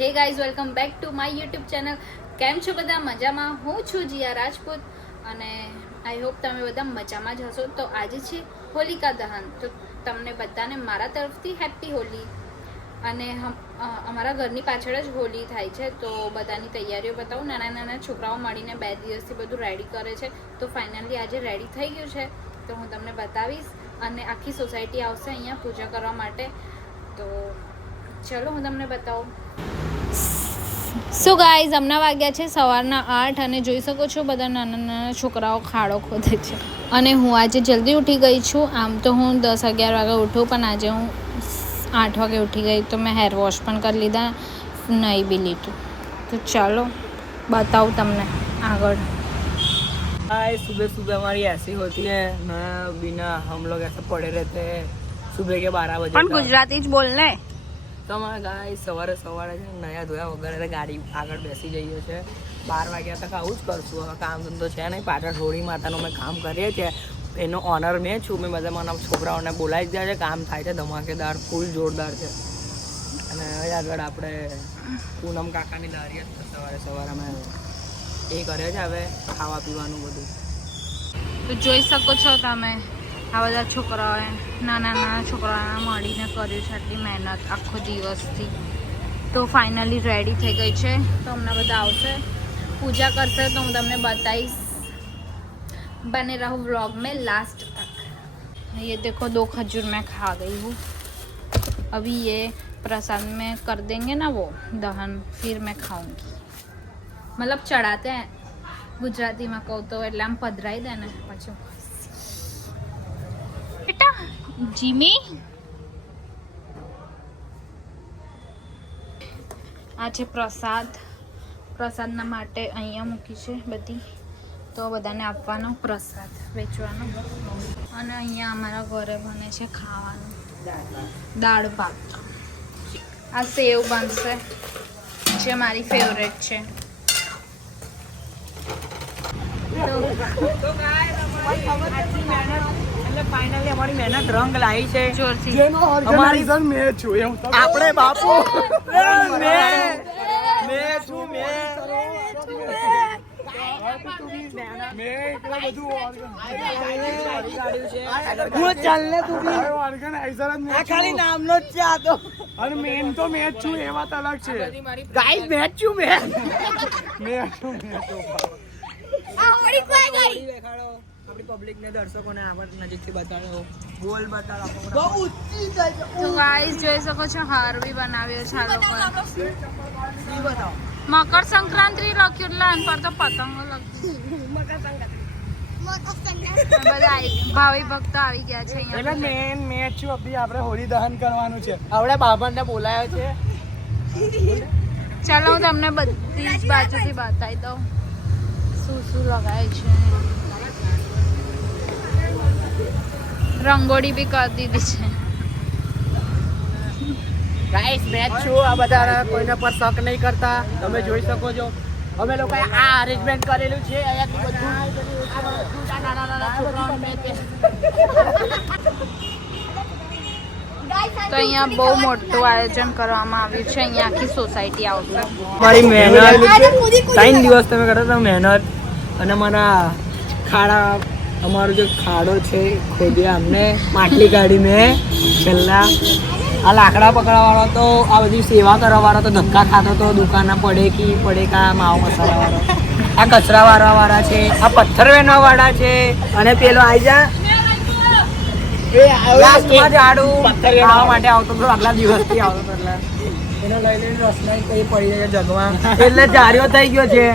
Hey guys, welcome back to my YouTube channel. કેમ છો બધા? મજામાં? હું છું જીયા રાજપૂત અને આઈ હોપ તમે બધા મજામાં જ હશો. તો આજે છે હોલિકા દહન, તો તમને બધાને મારા તરફથી હેપી હોલી. અને અમારા ઘરની પાછળ જ હોલી થાય છે, તો બધાની તૈયારીઓ બતાવું. નાના નાના છોકરાઓ મળીને 2 દિવસથી બધું રેડી કરે છે, તો ફાઇનલી આજે રેડી થઈ ગયું છે, તો હું તમને બતાવીશ. અને આખી સોસાયટી આવશે અહીંયા પૂજા કરવા માટે, તો ચલો હું તમને બતાવું. સો ગાઈઝ, હમણાં વાગ્યા છે સવારના 8 અને જોઈ શકો છો બધા નાના નાના છોકરાઓ ખાડો ખોદે છે. અને હું આજે જલ્દી ઉઠી ગઈ છું. આમ તો હું 10-11 વાગે ઉઠું, પણ આજે હું 8 વાગે ઉઠી ગઈ, તો મેં હેર વોશ પણ કરી લીધા, નહીં બી લીધું. તો ચાલો बताऊँ તમને આગળ. हाय, सुबह सुबह हमारी ऐसी होती है ना, बिना हम लोग ऐसे पड़े रहते हैं सुबह के 12 बजे. પણ ગુજરાતી જ બોલ ને. તો અમારા ગાય સવારે સવારે છે નયા ધોયા વગર ગાડી આગળ બેસી જઈએ છે. 12 વાગ્યા તક આવું જ કરશું. હવે કામ ધંધો છે નહીં, પાછળ હોળી માતાનું અમે કામ કરીએ છીએ, એનો ઓનર મેં છું. મેં બધા મારા છોકરાઓને બોલાવી દીધા છે. કામ થાય છે ધમાકેદાર, ફૂલ જોરદાર છે. અને હવે આગળ આપણે પૂનમ કાકાની દારી હતી, સવારે સવારે અમે એ કરે છે હવે ખાવા પીવાનું બધું. તો જોઈ શકો છો તમે, આ બધા છોકરાઓએ નાના નાના છોકરાઓને મળીને કર્યું છે આટલી મહેનત આખો દિવસથી. તો ફાઇનલી રેડી થઈ ગઈ છે, તો હમણાં બધા આવશે, પૂજા કરશે, તો હું તમને બતાવીશ. बने रहो व्लॉग में लास्ट तक. ये देखो 2 खजूर मैं खा गई हूँ. अभी ये प्रसाद में कर देंगे ना वो दहन, फिर मैं खाऊंगी. मतलब चढ़ाते हैं गुजराती में कहूँ तो, એટલે આમ પધરાઈ દે ને પછી. બેટા જીમી, આ છે પ્રસાદ. પ્રસાદના માટે અહીંયા મૂકી છે બધી, તો બધાને આપવાનો પ્રસાદ વેચવાનો. અને અહીંયા અમારા ઘરે બને છે ખાવાનું, દાળ ભાત. આ સેવ બનશે, જે મારી ફેવરેટ છે. ફાઇનલી અમારી મહેનત રંગ લાવી છે જોરથી. જેનો ઓર્ગેનાઇઝર મેં છું, એવું તો આપણે બાપુ ખાલી નામનો જ છે આ તો. અને મેન તો મેં જ છું, એ વાત અલગ છે. ગાઈસ મેચ છું મેં. આપણી પબ્લિક ને દર્શકોને આવડ નજીકથી બતાડો, ગોલ બતાડો. બહુ ઊંચી જાય છે. તો ગાઈસ જોઈ શકો છો, હાર બી બનાવ્યો છે આ લોકોએ. ઈ બતાવો. મકર સંક્રાંતિ લખ્યું, એટલે આન પર તો પતંગો લખી. બધા ભાવિ ભક્તો આવી ગયા છે એટલે અહીંયા. મેન મેચ છું. અભી આપણે હોળી દહન કરવાનું છે. આપણે બાબાને બોલાયો છે. ચાલો હું તમને બધી જ બાજુથી બતાવી દઉં શું શું લગાય છે. રંગોળી બી કરી દીધી છે. ગાઈસ મેચ છું. આ બધા કોઈને પર શક નહીં કરતા, તમે જોઈ શકો છો. અમે લોકોએ આ અરેન્જમેન્ટ કરેલું છે. અહીંયાથી બધું નાના નાના છોકરાઓને મેચ. તો અહીંયા બહુ મોટું આયોજન કરવામાં આવ્યું છે. અહીંયા આખી સોસાયટી આવશે. મારી મહેનત 3 દિવસ તમે કરતા હતા મહેનત. અને મારા ખાડા, અમારો જે ખાડો છે ખોદ્યા અમને, માટલી કાઢીને છેલ્લા. આ લાકડા પકડવાવાળો તો, આ બધી સેવા કરવાવાળો તો ધક્કા ખાતો તો દુકાનના પડેકા માવો મસાલાવાળો. આ કચરા વાળા છે, આ પથ્થર વેણવાવાળા છે. અને પેલો આવી જા લાસ્ટમાં ઝાડું ખાવા માટે આવતો હતો, આગલા દિવસથી આવતો હતો. એટલે એને લઈ લઈને રસનાઈ કઈ પડી જાય જગમાં, એટલે જાર્યો થઈ ગયો છે.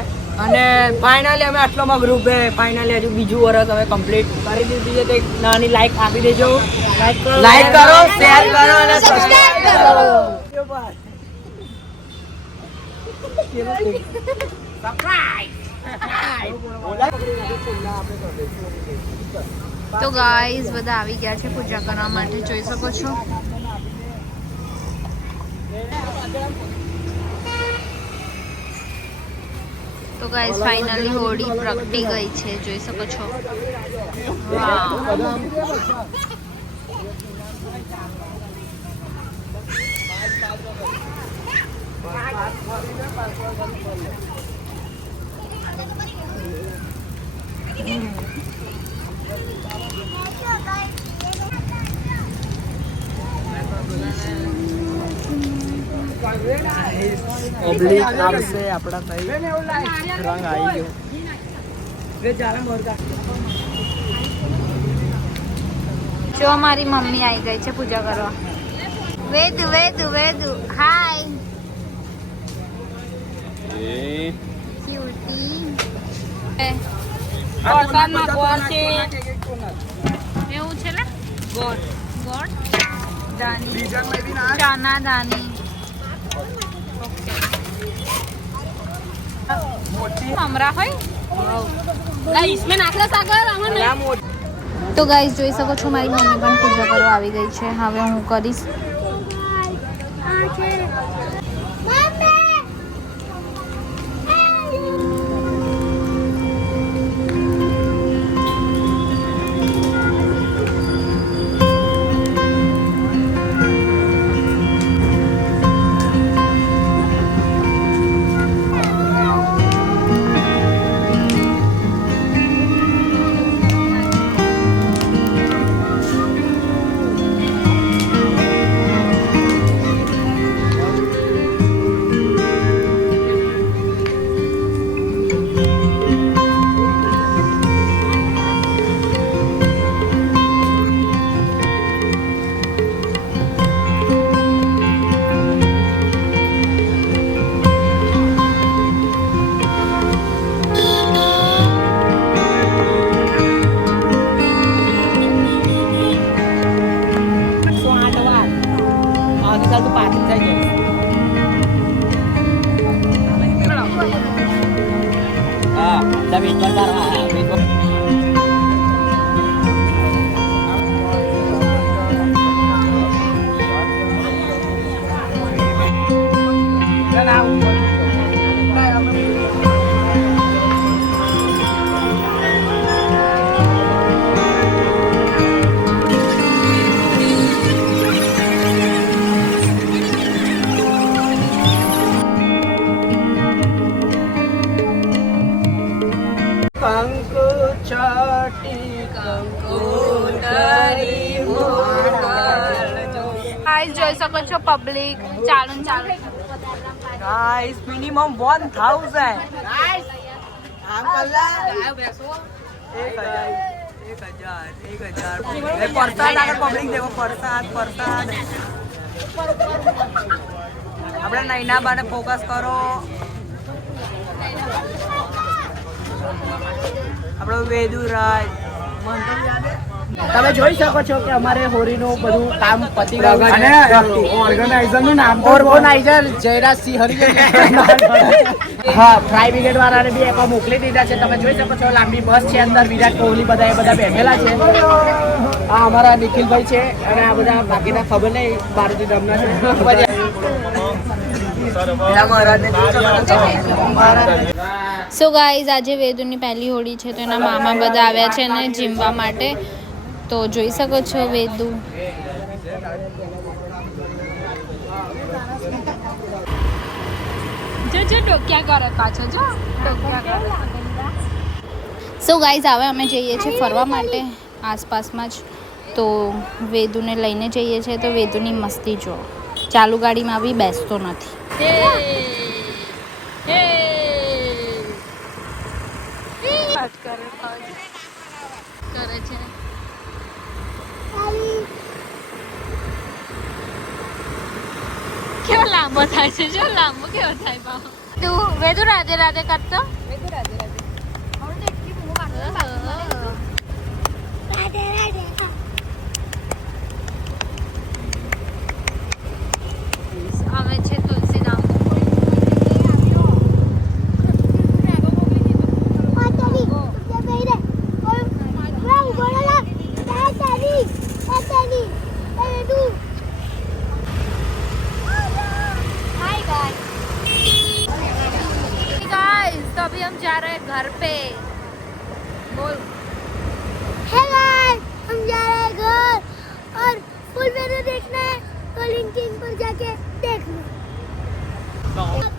અને ફાઇનલી અમે આટલોમાં ગ્રુપે ફાઇનલી હજુ બીજું વર્ષ હવે કમ્પ્લીટ કરી દીધી છે. તો એક નાની લાઈક આપી દેજો. લાઈક કરો, શેર કરો અને સબસ્ક્રાઇબ કરો. તો ગાઈઝ બધા આવી ગયા છે પૂજા કરવા માટે, જોઈ શકો છો. તો ગાઈઝ ફાઇનલી હોળી પ્રગટી ગઈ છે, જોઈ શકો છો. વાવ. ઓબ્લિક આવશે આપણા ભાઈ રંગ આવી ગયો જો મારી મમ્મી આવી ગઈ છે પૂજા કરવા. વેદુ વેદુ વેદુ હાય ક્યુટી. વરસાદમાં ગોળ છે એવું છે ને ગોળ ગોળ દાની ચાના દાની. મમરા હોય તો ગાઈસ જોઈ શકો છો મારી મમ્મી પણ પૂજા કરવા આવી ગઈ છે. હવે હું કરીશ. કંકુ છાટી કંકુ તારી ગાઈસ જોઈ શકો છો પબ્લિક ચાલુ ને ચાલુ. ગાઈસ મિનિમમ 1000 ગાઈસ પરસાદ આગળ પબ્લિક દેખો પરસાદ આપણે નૈના બાને ફોકસ કરો. આપણો વેદુરાજ તમે જોઈ શકો છો કે અમારે હોળીનું બધું કામ પતી ગયું અને ઓર્ગેનાઇઝર નું નામ ઓર્ગેનાઇઝર જયરાજસિંહ હરિજન. હા ફાયર બ્રિગેડ વાળાને બી એમાં મોકલી દીધા છે. તમે જોઈ શકો છો લાંબી બસ છે અંદર. વિરાટ કોહલી બધા એ બધા બેઠેલા છે. આ અમારા નિખિલભાઈ છે અને આ બધા બાકીના ખબર નહીં મારુતિ દમના છે. સો ગાઈઝ આજે વેદુની પહેલી હોળી છે તો એના મામા બધા આવ્યા છે ને જીમવા માટે. તો જોઈ શકો છો વેદુ જો ડોક્યા કરે પાછો જો સો ગાઈઝ હવે અમે જઈએ છીએ ફરવા માટે આસપાસમાં જ. તો વેદુને લઈને જઈએ છીએ તો વેદુની મસ્તી જો ચાલુ ગાડીમાં બી બેસતો નથી. કરે છે કેવો લાંબો થાય છે જો લાંબો કેવો થાય બાબુ. તું વેદુ રાધે રાધે કરતો અમે છે તુલસીધામ. तो अभी हम जा रहे हैं घर पे. बोल हे गाइस हम जा रहे हैं घर और फुल वीडियो देखना है तो लिंक पर जाके देख लो. તો